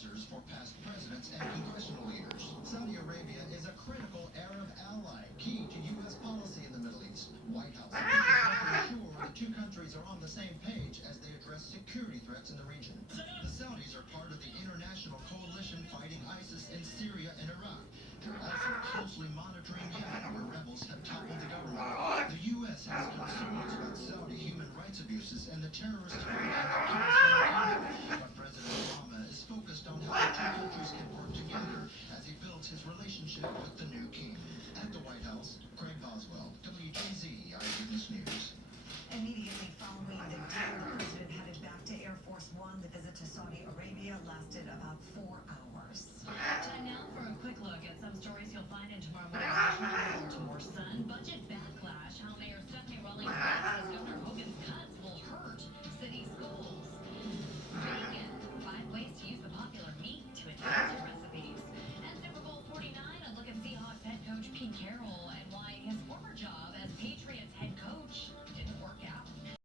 advisors for past presidents and congressional leaders. Saudi Arabia is a critical Arab ally, key to U.S. policy in the Middle East. White House officials ensure the two countries are on the same page as they address security threats in the region. The Saudis are part of the international coalition fighting ISIS in Syria and Iraq. They're also closely monitoring Yemen, where rebels have toppled the government. The U.S. has concerns about Saudi human rights abuses and the terrorist funding that kills from the kingdom. But President Obama is focused on how the two countries can work together as he builds his relationship with the new king. At the White House, Craig Boswell, WJZ Eyewitness News. Immediately following the deal, the president headed back to Air Force One. The visit to Saudi Arabia lasted about 4 hours. Time now for a quick look at some stories you'll find in tomorrow morning's edition of Baltimore Sun. Budget backlash, how Mayor Stephanie Rawlings says Governor